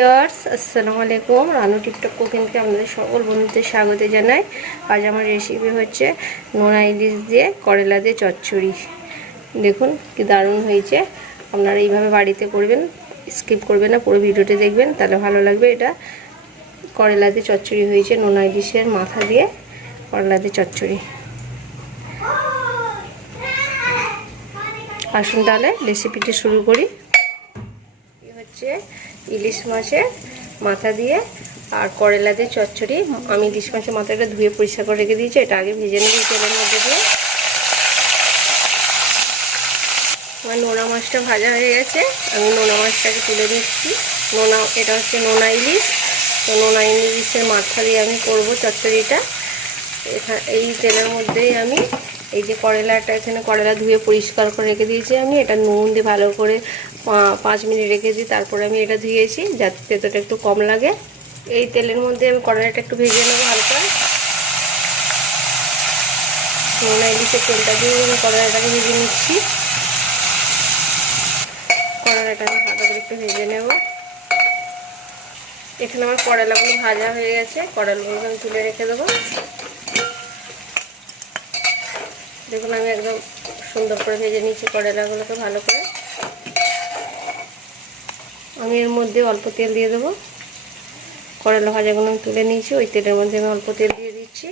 Years আসসালামু আলাইকুম। Ranu TikTok কুকিংকে আপনাদের সকল বন্ধুদের স্বাগত জানাই। আজ আমার রেসিপি হচ্ছে নোনা ইলিশ দিয়ে করলা দিয়ে চচ্চড়ি। দেখুন কি দারুণ হয়েছে। আপনারা এইভাবে বাড়িতে করবেন স্কিপ করবেন না, পুরো ভিডিওটি দেখবেন, তাহলে ভালো লাগবে। এটা করলা দিয়ে চচ্চড়ি হয়েছে নোনা ইলিশের মাথা দিয়ে করলা দিয়ে চচ্চড়ি। আসুন তাহলে রেসিপিটি শুরু করি। হচ্ছে ইলিশ মাছের মাথা দিয়ে আর করলা দিয়ে চচ্চড়ি। আমি ইলিশ মাছের মাথাটা ধুয়ে পরিষ্কার করে রেখে দিয়েছি, এটা আগে ভেজে নেব তেলের মধ্যে দিয়ে। আমার নোনা মাছটা ভাজা হয়ে গেছে, আমি নোনা মাছটাকে তুলে দিচ্ছি নোনা, এটা হচ্ছে নোনা ইলিশ। তো নোনা ইলিশের মাথা দিয়ে আমি করব চচ্চড়িটা। এখানে এই তেলের মধ্যেই আমি এই যে করলাটা এখানে করলা ধুয়ে পরিষ্কার করে রেখে দিয়েছি আমি। এটা নুন দিয়ে ভালো করে পাঁচ মিনিট রেখে দিই তারপরে আমি এটা ধুয়েছি যাতে তেতোটা একটু কম লাগে। এই তেলের মধ্যে আমি করলাটা একটু ভেজে নেব হালকা। নোনা ইলিশের তেলটা দিয়ে আমি করলাটাকে ভেজে নিচ্ছি। করলাটা আমি ভালো করে একটু ভেজে নেব। এখানে আমার করলাগুলো ভাজা হয়ে গেছে করলাগুলো আমি তুলে রেখে দেবো। দেখুন, আমি একদম সুন্দর করে ভেজে নিচ্ছি করেলাগুলোকে ভালো করে। আমি এর মধ্যে অল্প তেল দিয়ে দেবো। করেলা ভাজাগুলো আমি তুলে নিয়েছি, ওই তেলের মধ্যে আমি অল্প তেল দিয়ে দিচ্ছি।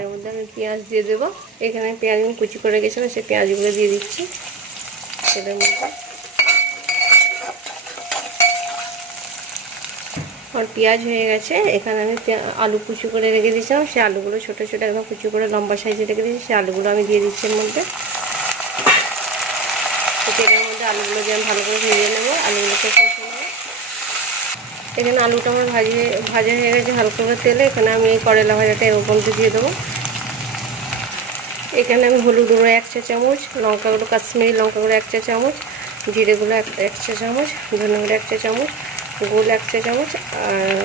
এর মধ্যে আমি পেঁয়াজ দিয়ে দেবো। এখানে পেঁয়াজ আমি কুচি করে গেছিলাম সেই পেঁয়াজগুলো দিয়ে দিচ্ছি। তেলের মধ্যে। আমার পেঁয়াজ হয়ে গেছে। এখানে আমি আলু কুচি করে রেখে দিয়েছিলাম। সেই আলুগুলো ছোটো ছোটো একদম কুচি করে লম্বা সাইজে রেখে দিয়েছি। সেই আলুগুলো আমি দিয়ে দিচ্ছি মধ্যে। তেলের মধ্যে আলুগুলো দিয়ে ভালো করে ভেজে নেব। আলুগুলোকে এখানে আলুটা আমার ভাজিয়ে ভাজা হয়ে গেছে হালকা করে তেলে। এখানে আমি এই করলা ভাজাটা এর মধ্যে দিয়ে দেবো। এখানে আমি হলুদ গুঁড়ো এক চা চামচ লঙ্কা গুঁড়ো কাশ্মীরি লঙ্কা গুঁড়ো এক চা চামচ, জিরে গুঁড়ো এক এক চা চামচ, ধনে গুঁড়ো এক চা চামচ গোল এক চা চামচ আর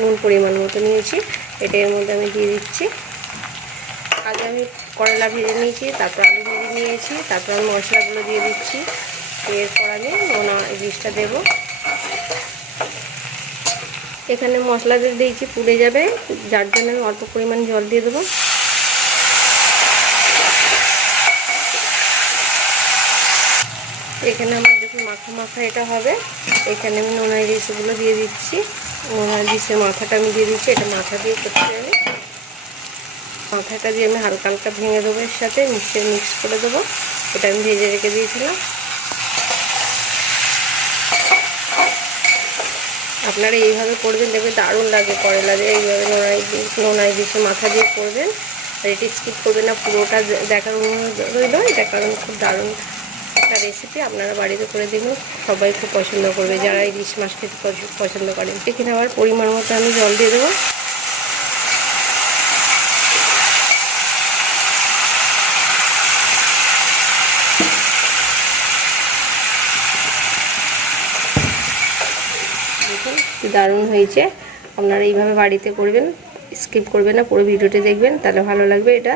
নুন পরিমাণ মতো নিয়েছি। এটা এর মধ্যে আমি দিয়ে দিচ্ছি। আগে আমি করলা ভেজে নিয়েছি, তারপর আলু ভেজে নিয়েছি, তারপর আমি মশলাগুলো দিয়ে দিচ্ছি। এরপর আমি নোনা ইলিশটা দেব। এখানে মশলা দিয়ে দিয়েছি পুড়ে যাবে, যার জন্য আমি অল্প পরিমাণ জল দিয়ে দেবো। এখানে আমার দেখুন মাখা মাখা এটা হবে। এখানে আমি নোনা ইলিশগুলো দিয়ে দিচ্ছি। নোনা ইলিশের মাথাটা আমি দিয়ে দিচ্ছি, এটা মাথা দিয়ে করতে আমি। মাথাটা দিয়ে আমি হালকা হালকা ভেঙে দেবো এর সাথে মিক্সে মিক্স করে দেবো। এটা আমি ভেজে রেখে দিয়েছিলাম। আপনারা এইভাবে করবেন দেখবে দারুণ লাগে করলা দিয়ে এইভাবে নোনা নোনা ইলিশের মাথা দিয়ে করবেন। আর এটি স্কিপ করবেন না, পুরোটা দেখার অনুরোধ রইল। এটা কারণ খুব দারুণ। একটা রেসিপি আপনারা বাড়িতে করে দেখুন সবাই খুব পছন্দ করবে। যারা ইলিশ মাছ খেতে পছন্দ করেন। এখানে আবার পরিমাণ মতো আমি জল দিয়ে দেবো। দারুণ হয়েছে। আপনারা এইভাবে বাড়িতে করবেন স্কিপ করবেন না। পুরো ভিডিওটি দেখবেন, তাহলে ভালো লাগবে এটা।